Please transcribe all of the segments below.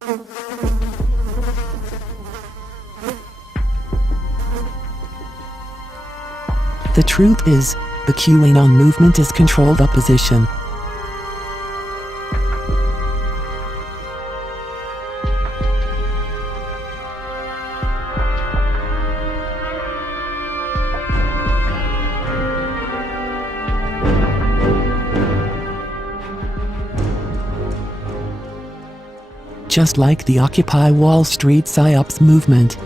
The truth is, the QAnon movement is controlled opposition. Just like the Occupy Wall Street PSYOPs movement.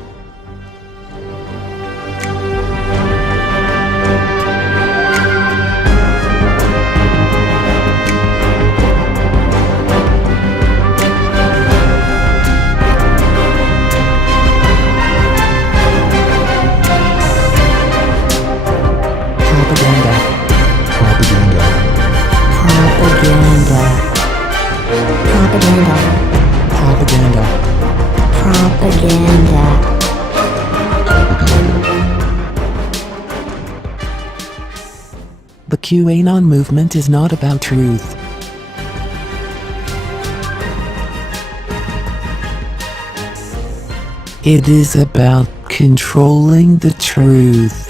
The QAnon movement is not about truth. It is about controlling the truth.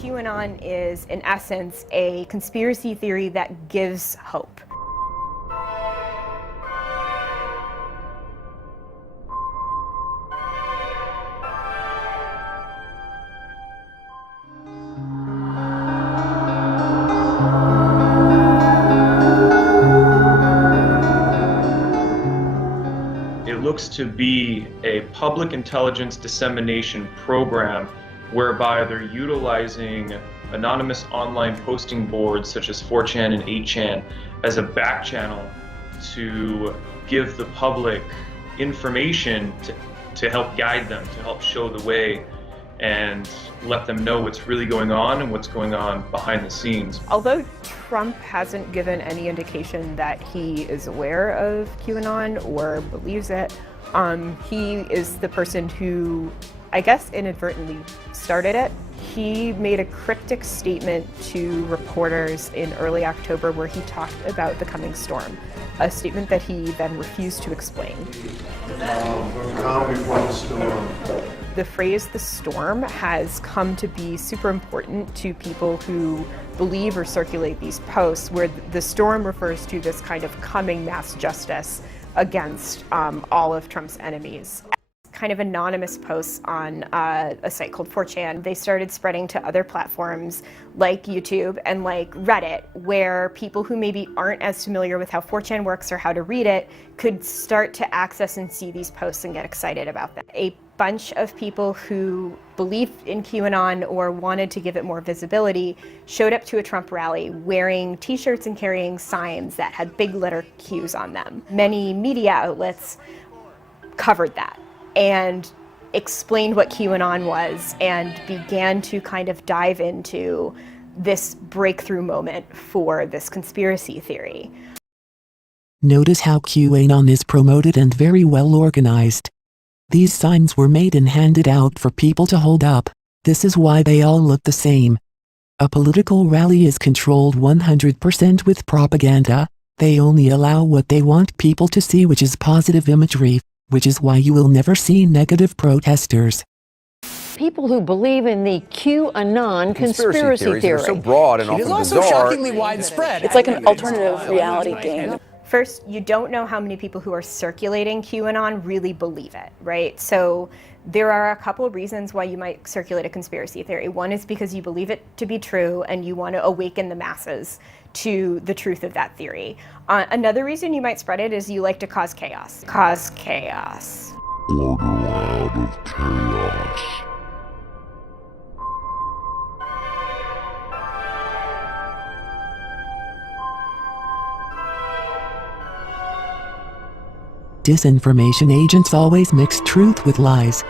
QAnon is, in essence, a conspiracy theory that gives hope. It looks to be a public intelligence dissemination program whereby they're utilizing anonymous online posting boards such as 4chan and 8chan as a back channel to give the public information to help guide them, to help show the way and let them know what's really going on and what's going on behind the scenes. Although Trump hasn't given any indication that he is aware of QAnon or believes it, he is the person who, I guess, inadvertently started it. He made a cryptic statement to reporters in early October where he talked about the coming storm, a statement that he then refused to explain. Calm before the storm. The phrase "the storm" has come to be super important to people who believe or circulate these posts, where the storm refers to this kind of coming mass justice against all of Trump's enemies. Kind of anonymous posts on a site called 4chan. They started spreading to other platforms like YouTube and like Reddit, where people who maybe aren't as familiar with how 4chan works or how to read it could start to access and see these posts and get excited about them. A bunch of people who believed in QAnon or wanted to give it more visibility showed up to a Trump rally wearing t-shirts and carrying signs that had big letter Qs on them. Many media outlets covered that and explained what QAnon was and began to kind of dive into this breakthrough moment for this conspiracy theory. Notice how QAnon is promoted and very well organized. These signs were made and handed out for people to hold up. This is why they all look the same. A political rally is controlled 100% with propaganda. They only allow what they want people to see, which is positive imagery, which is why you will never see negative protesters. People who believe in the QAnon conspiracy theory. Are so broad and often bizarre. It's also shockingly widespread. It's like an alternative reality game. First, you don't know how many people who are circulating QAnon really believe it, right? So there are a couple of reasons why you might circulate a conspiracy theory. One is because you believe it to be true and you want to awaken the masses to the truth of that theory. Another reason you might spread it is you like to cause chaos. Cause chaos. Order out of chaos. Disinformation agents always mix truth with lies.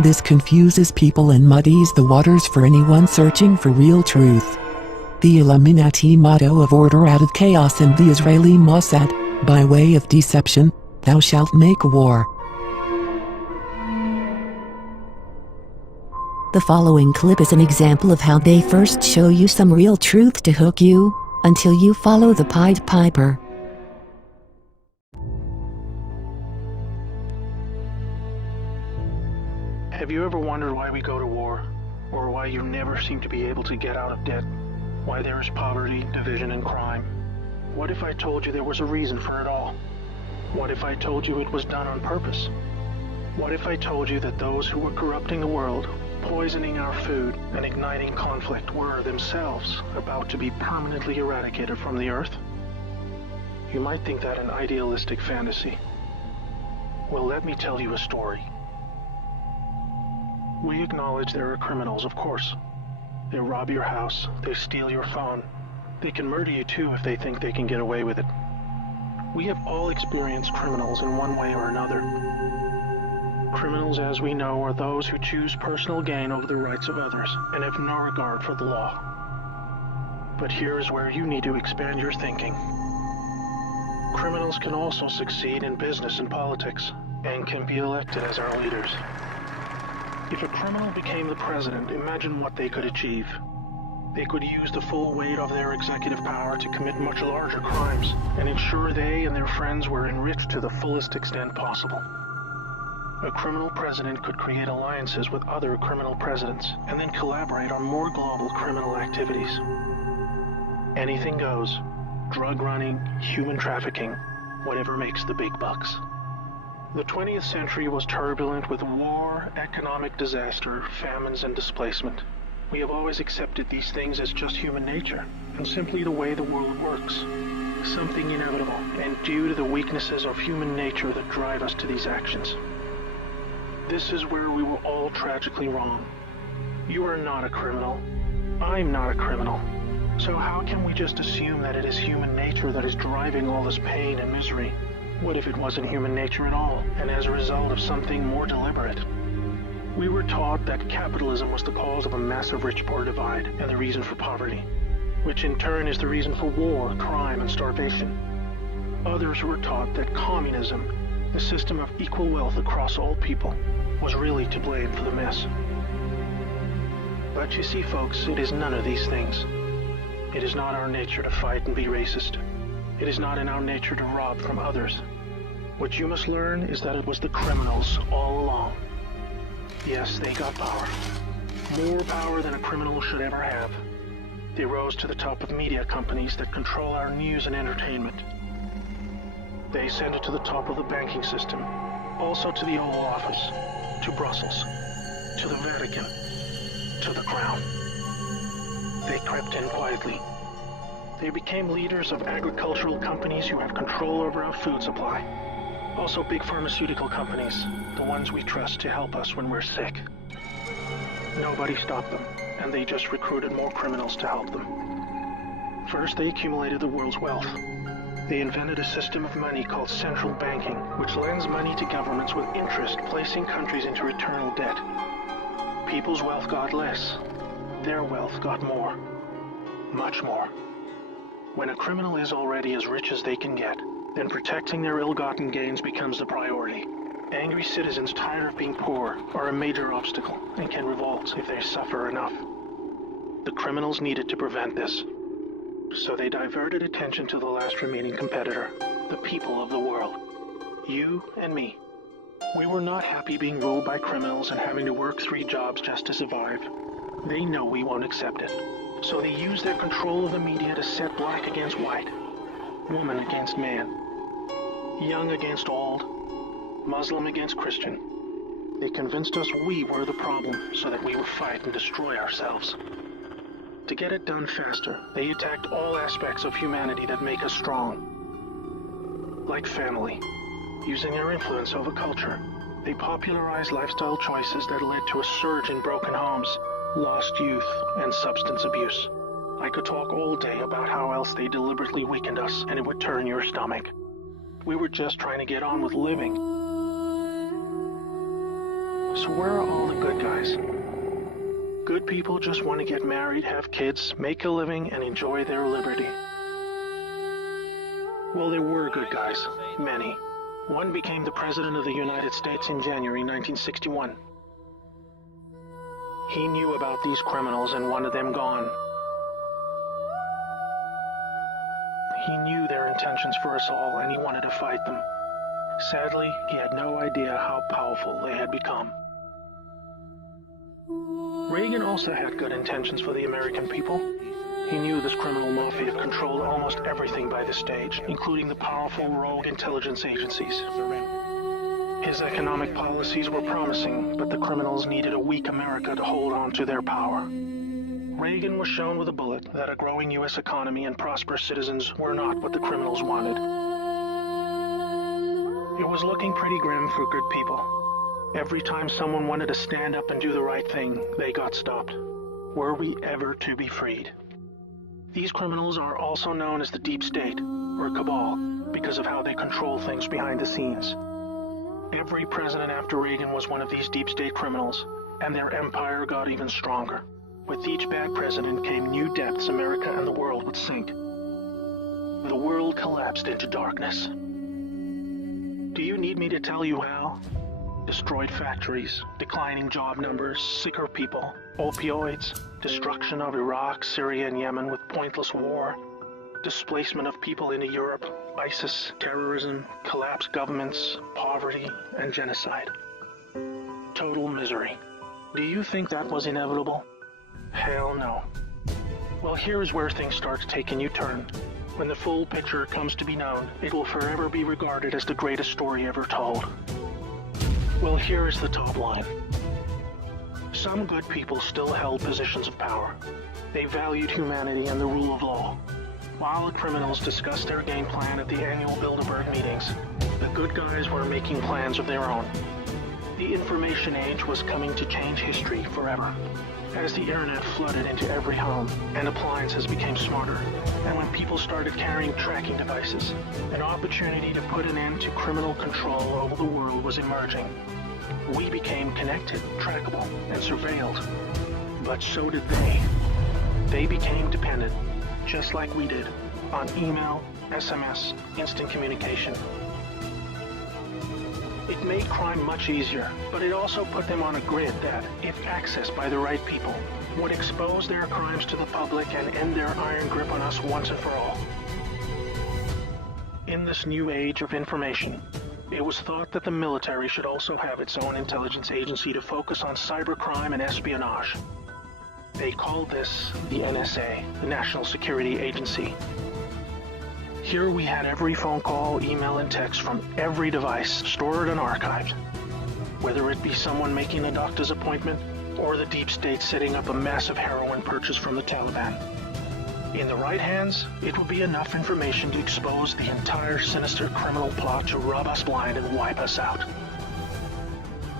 This confuses people and muddies the waters for anyone searching for real truth. The Illuminati motto of order out of chaos and the Israeli Mossad, by way of deception, thou shalt make war. The following clip is an example of how they first show you some real truth to hook you, until you follow the Pied Piper. Have you ever wondered why we go to war? Or why you never seem to be able to get out of debt? Why there is poverty, division, and crime? What if I told you there was a reason for it all? What if I told you it was done on purpose? What if I told you that those who were corrupting the world, poisoning our food, and igniting conflict were themselves about to be permanently eradicated from the earth? You might think that an idealistic fantasy. Well, let me tell you a story. We acknowledge there are criminals, of course. They rob your house, they steal your phone. They can murder you too if they think they can get away with it. We have all experienced criminals in one way or another. Criminals, as we know, are those who choose personal gain over the rights of others and have no regard for the law. But here is where you need to expand your thinking. Criminals can also succeed in business and politics, and can be elected as our leaders. If a criminal became the president, imagine what they could achieve. They could use the full weight of their executive power to commit much larger crimes, and ensure they and their friends were enriched to the fullest extent possible. A criminal president could create alliances with other criminal presidents, and then collaborate on more global criminal activities. Anything goes. Drug running, human trafficking, whatever makes the big bucks. The 20th century was turbulent with war, economic disaster, famines, and displacement. We have always accepted these things as just human nature, and simply the way the world works. Something inevitable, and due to the weaknesses of human nature that drive us to these actions. This is where we were all tragically wrong. You are not a criminal. I'm not a criminal. So how can we just assume that it is human nature that is driving all this pain and misery? What if it wasn't human nature at all, and as a result of something more deliberate? We were taught that capitalism was the cause of a massive rich-poor divide and the reason for poverty, which in turn is the reason for war, crime, and starvation. Others were taught that communism, the system of equal wealth across all people, was really to blame for the mess. But you see, folks, it is none of these things. It is not our nature to fight and be racist. It is not in our nature to rob from others. What you must learn is that it was the criminals all along. Yes, they got power. More power than a criminal should ever have. They rose to the top of media companies that control our news and entertainment. They ascended to the top of the banking system, also to the Oval Office, to Brussels, to the Vatican, to the Crown. They crept in quietly. They became leaders of agricultural companies who have control over our food supply. Also big pharmaceutical companies, the ones we trust to help us when we're sick. Nobody stopped them, and they just recruited more criminals to help them. First, they accumulated the world's wealth. They invented a system of money called central banking, which lends money to governments with interest, placing countries into eternal debt. People's wealth got less. Their wealth got more. Much more. When a criminal is already as rich as they can get, then protecting their ill-gotten gains becomes the priority. Angry citizens tired of being poor are a major obstacle and can revolt if they suffer enough. The criminals needed to prevent this. So they diverted attention to the last remaining competitor, the people of the world. You and me. We were not happy being ruled by criminals and having to work 3 jobs just to survive. They know we won't accept it. So they use their control of the media to set black against white, woman against man, young against old, Muslim against Christian. They convinced us we were the problem so that we would fight and destroy ourselves. To get it done faster, they attacked all aspects of humanity that make us strong. Like family, using their influence over culture, they popularized lifestyle choices that led to a surge in broken homes, lost youth, and substance abuse. I could talk all day about how else they deliberately weakened us, and it would turn your stomach. We were just trying to get on with living. So where are all the good guys? Good people just want to get married, have kids, make a living, and enjoy their liberty. Well, there were good guys. Many. One became the President of the United States in January 1961. He knew about these criminals and wanted them gone. He knew their intentions for us all, and he wanted to fight them. Sadly, he had no idea how powerful they had become. Reagan also had good intentions for the American people. He knew this criminal mafia controlled almost everything by the stage, including the powerful rogue intelligence agencies. His economic policies were promising, but the criminals needed a weak America to hold on to their power. Reagan was shown with a bullet that a growing U.S. economy and prosperous citizens were not what the criminals wanted. It was looking pretty grim for good people. Every time someone wanted to stand up and do the right thing, they got stopped. Were we ever to be freed? These criminals are also known as the Deep State, or Cabal, because of how they control things behind the scenes. Every president after Reagan was one of these Deep State criminals, and their empire got even stronger. With each bad president came new depths America and the world would sink. The world collapsed into darkness. Do you need me to tell you how? Destroyed factories, declining job numbers, sicker people, opioids, destruction of Iraq, Syria, and Yemen with pointless war, displacement of people into Europe, ISIS, terrorism, collapsed governments, poverty, and genocide. Total misery. Do you think that was inevitable? Hell no. Well, here is where things start to take a new turn. When the full picture comes to be known, it will forever be regarded as the greatest story ever told. Well, here is the top line. Some good people still held positions of power. They valued humanity and the rule of law. While the criminals discussed their game plan at the annual Bilderberg meetings, the good guys were making plans of their own. The information age was coming to change history forever. As the internet flooded into every home and appliances became smarter, and when people started carrying tracking devices, an opportunity to put an end to criminal control over the world was emerging. We became connected, trackable, and surveilled. But so did they. They became dependent, just like we did, on email, SMS, instant communication. It made crime much easier, but it also put them on a grid that, if accessed by the right people, would expose their crimes to the public and end their iron grip on us once and for all. In this new age of information, it was thought that the military should also have its own intelligence agency to focus on cybercrime and espionage. They called this the NSA, the National Security Agency. Here we had every phone call, email, and text from every device stored and archived. Whether it be someone making a doctor's appointment, or the deep state setting up a massive heroin purchase from the Taliban. In the right hands, it would be enough information to expose the entire sinister criminal plot to rob us blind and wipe us out.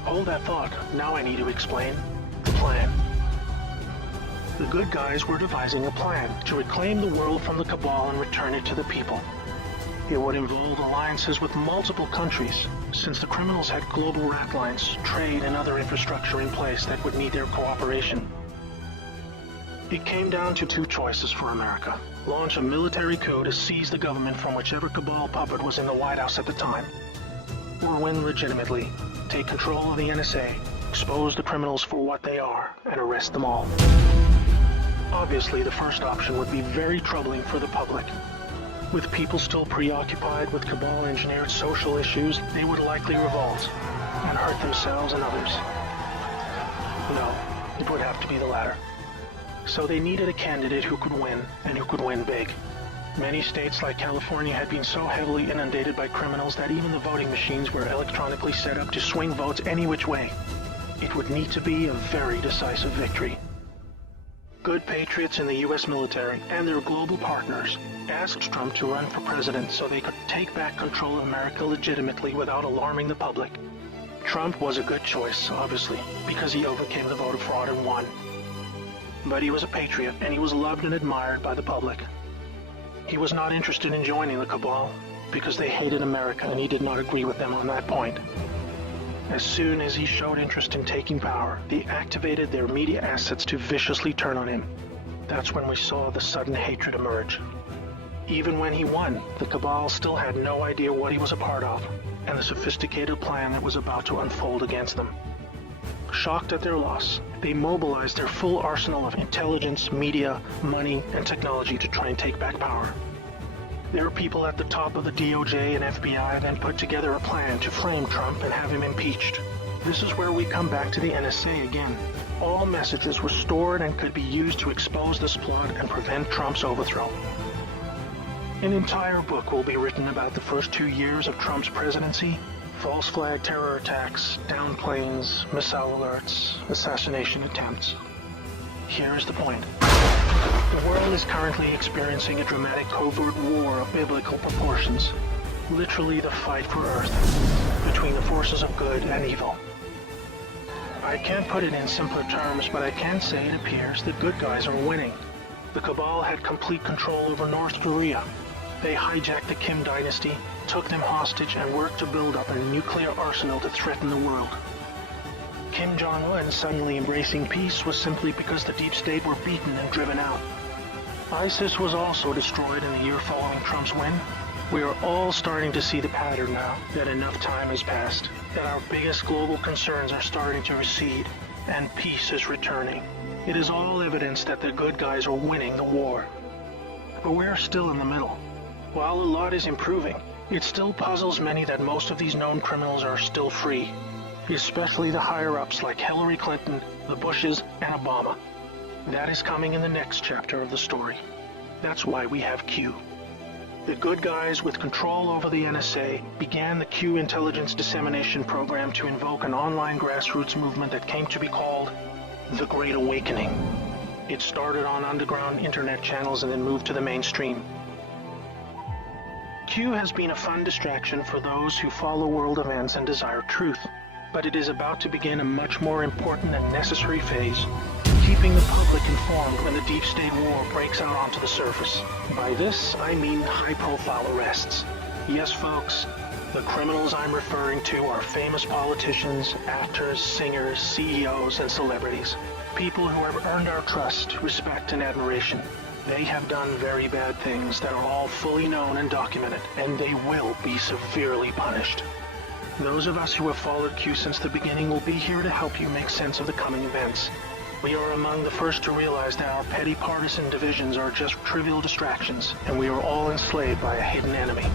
Hold that thought, now I need to explain the plan. The good guys were devising a plan to reclaim the world from the cabal and return it to the people. It would involve alliances with multiple countries, since the criminals had global rat lines, trade, and other infrastructure in place that would need their cooperation. It came down to two choices for America. Launch a military coup to seize the government from whichever cabal puppet was in the White House at the time. Or win legitimately, take control of the NSA, expose the criminals for what they are, and arrest them all. Obviously, the first option would be very troubling for the public. With people still preoccupied with cabal-engineered social issues, they would likely revolt and hurt themselves and others. No, it would have to be the latter. So they needed a candidate who could win, and who could win big. Many states like California had been so heavily inundated by criminals that even the voting machines were electronically set up to swing votes any which way. It would need to be a very decisive victory. Good patriots in the U.S. military and their global partners asked Trump to run for president so they could take back control of America legitimately without alarming the public. Trump was a good choice, obviously, because he overcame the voter fraud and won. But he was a patriot, and he was loved and admired by the public. He was not interested in joining the cabal, because they hated America, and he did not agree with them on that point. As soon as he showed interest in taking power, they activated their media assets to viciously turn on him. That's when we saw the sudden hatred emerge. Even when he won, the Cabal still had no idea what he was a part of, and the sophisticated plan that was about to unfold against them. Shocked at their loss, they mobilized their full arsenal of intelligence, media, money, and technology to try and take back power. Their people at the top of the DOJ and FBI then put together a plan to frame Trump and have him impeached. This is where we come back to the NSA again. All messages were stored and could be used to expose this plot and prevent Trump's overthrow. An entire book will be written about the first 2 years of Trump's presidency: false flag terror attacks, downed planes, missile alerts, assassination attempts. Here's the point. The world is currently experiencing a dramatic covert war of biblical proportions. Literally the fight for Earth, between the forces of good and evil. I can't put it in simpler terms, but I can say it appears the good guys are winning. The Cabal had complete control over North Korea. They hijacked the Kim dynasty, took them hostage, and worked to build up a nuclear arsenal to threaten the world. Kim Jong-un suddenly embracing peace was simply because the deep state were beaten and driven out. ISIS was also destroyed in the year following Trump's win. We are all starting to see the pattern now, that enough time has passed, that our biggest global concerns are starting to recede, and peace is returning. It is all evidence that the good guys are winning the war. But we're still in the middle. While a lot is improving, it still puzzles many that most of these known criminals are still free, especially the higher-ups like Hillary Clinton, the Bushes, and Obama. That is coming in the next chapter of the story. That's why we have Q. The good guys with control over the NSA began the Q intelligence dissemination program to invoke an online grassroots movement that came to be called the Great Awakening. It started on underground internet channels and then moved to the mainstream. Q has been a fun distraction for those who follow world events and desire truth, but it is about to begin a much more important and necessary phase, keeping the public informed when the deep state war breaks out onto the surface. By this, I mean high-profile arrests. Yes, folks, the criminals I'm referring to are famous politicians, actors, singers, CEOs, and celebrities. People who have earned our trust, respect, and admiration. They have done very bad things that are all fully known and documented, and they will be severely punished. Those of us who have followed Q since the beginning will be here to help you make sense of the coming events. We are among the first to realize that our petty partisan divisions are just trivial distractions, and we are all enslaved by a hidden enemy.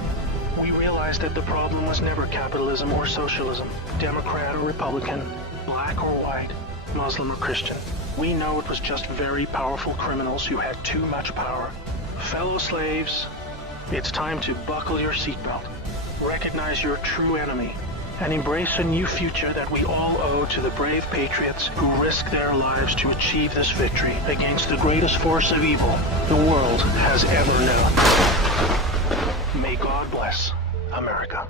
We realize that the problem was never capitalism or socialism, Democrat or Republican, black or white, Muslim or Christian. We know it was just very powerful criminals who had too much power. Fellow slaves, it's time to buckle your seatbelt, recognize your true enemy, and embrace a new future that we all owe to the brave patriots who risked their lives to achieve this victory against the greatest force of evil the world has ever known. May God bless America.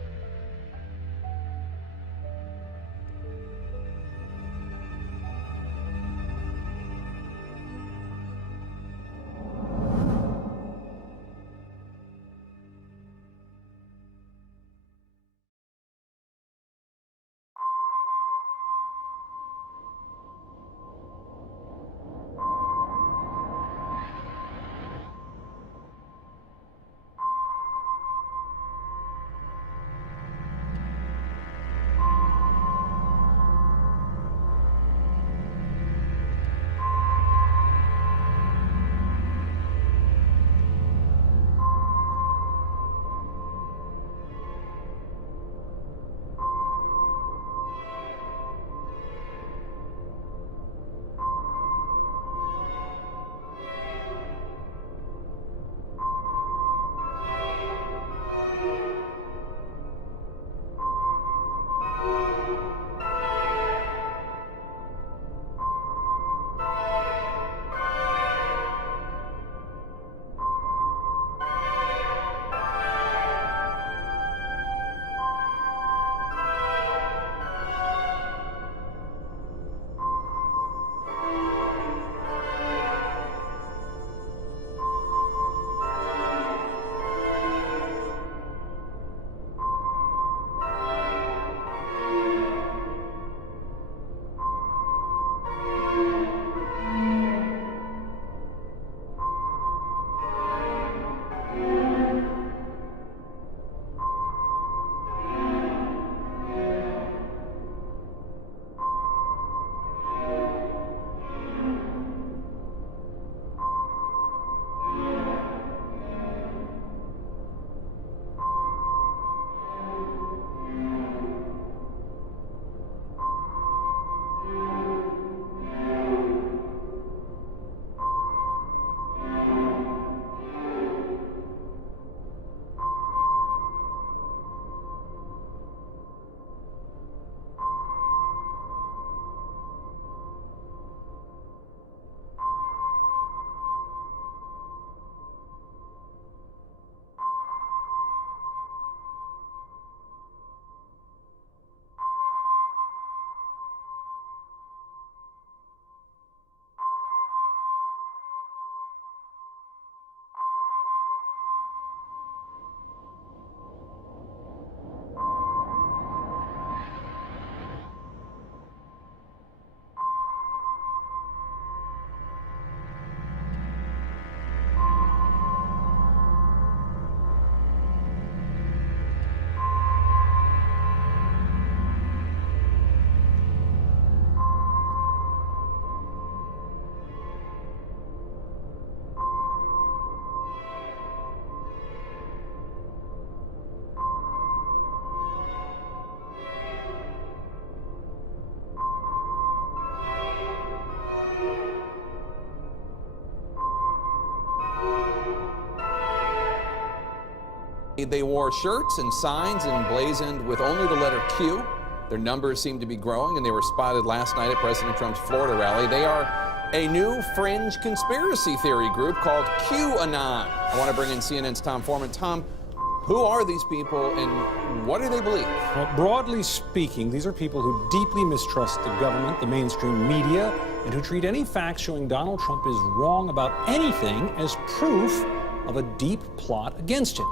They wore shirts and signs emblazoned with only the letter Q. Their numbers seem to be growing, and they were spotted last night at President Trump's Florida rally. They are a new fringe conspiracy theory group called QAnon. I want to bring in CNN's Tom Foreman. Tom, who are these people and what do they believe? Well, broadly speaking, these are people who deeply mistrust the government, the mainstream media, and who treat any facts showing Donald Trump is wrong about anything as proof of a deep plot against him.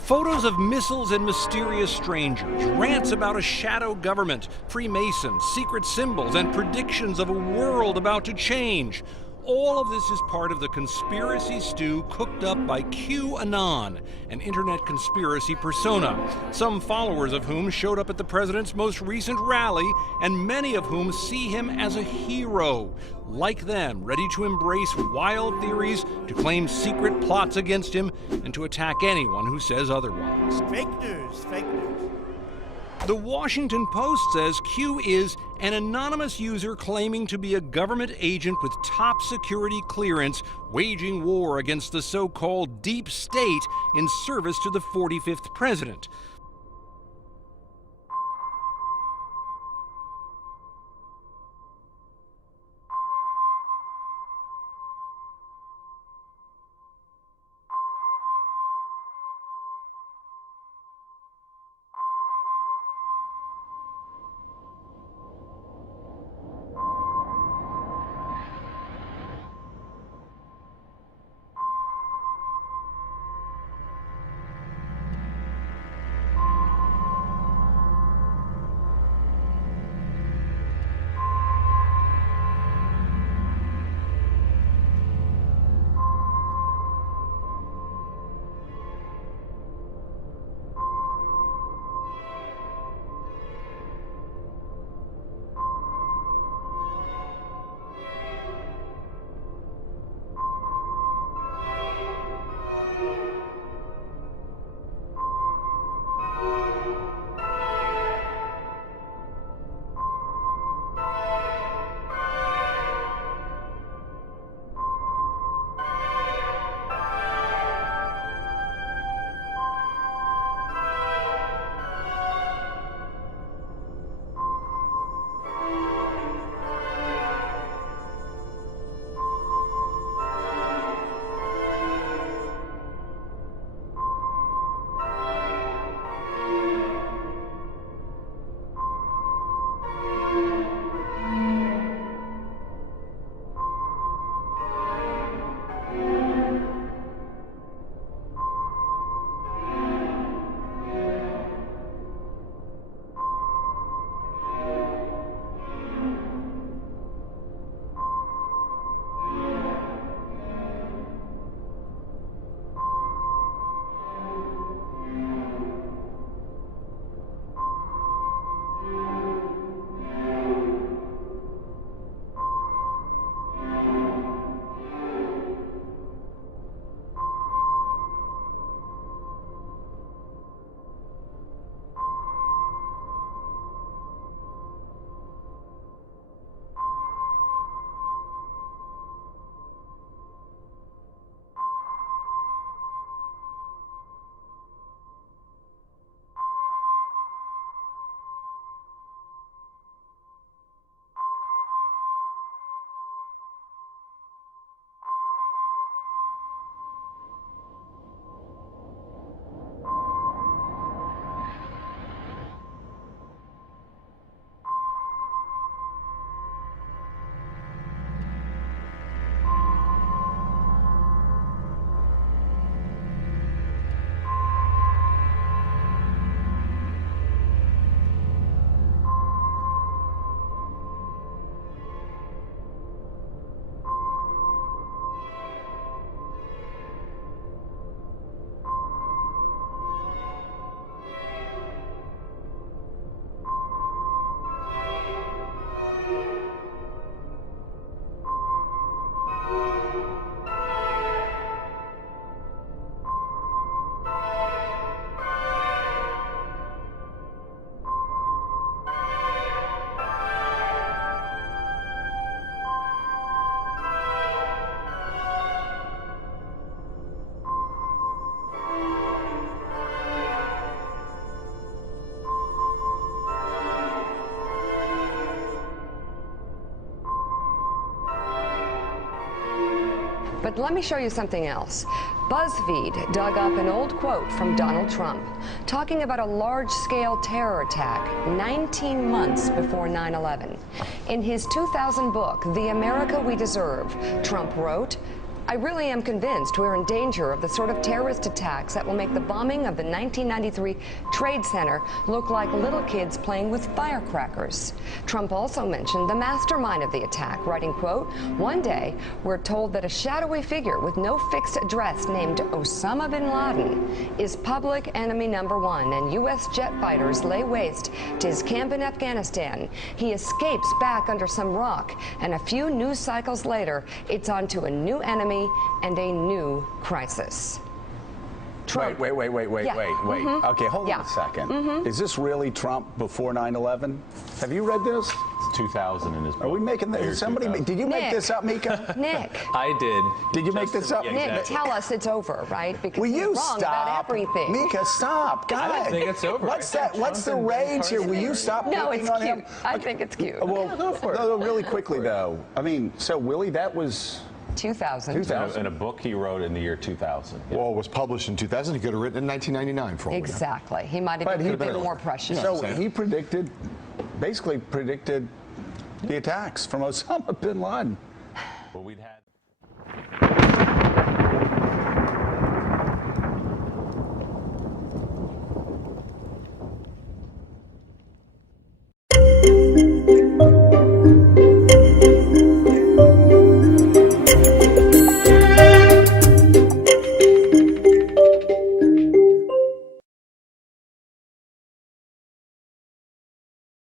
Photos of missiles and mysterious strangers, rants about a shadow government, Freemasons, secret symbols, and predictions of a world about to change. All of this is part of the conspiracy stew cooked up by QAnon, an internet conspiracy persona, some followers of whom showed up at the president's most recent rally, and many of whom see him as a hero. Like them, ready to embrace wild theories, to claim secret plots against him, and to attack anyone who says otherwise. Fake news, fake news. The Washington Post says Q is an anonymous user claiming to be a government agent with top security clearance, waging war against the so-called deep state in service to the 45th president. But let me show you something else. BuzzFeed dug up an old quote from Donald Trump talking about a large-scale terror attack 19 months before 9/11. In his 2000 book, The America We Deserve, Trump wrote, "I really am convinced we're in danger of the sort of terrorist attacks that will make the bombing of the 1993 Trade Center look like little kids playing with firecrackers." Trump also mentioned the mastermind of the attack, writing, quote, "One day, we're told that a shadowy figure with no fixed address named Osama bin Laden is public enemy number one, and U.S. jet fighters lay waste to his camp in Afghanistan. He escapes back under some rock, and a few news cycles later, it's on to a new enemy and a new crisis." Trump. Wait. Yeah. Okay, hold on a second. Is this really Trump before 9/11? Have you read this? It's 2000 in his book. Are we making this? Somebody, did you make this up, Mika? Nick. I did. Did you make this up? Yeah, Nick, exactly. tell us it's over, right? Because Will you're you wrong stop? about everything. Mika, stop. God. I don't think it's over. What's that? What's the rage here? Will you stop No, picking it's on cute. him? I think it's cute. Well, go for it. No, really quickly, though. I mean, so, Willie, that was... 2000. In a book he wrote in the year 2000. Yeah. Well, it was published in 2000. He could have written it in 1999 for all we know. Exactly. He might have been more precious. So he basically predicted the attacks from Osama bin Laden. Well, we'd had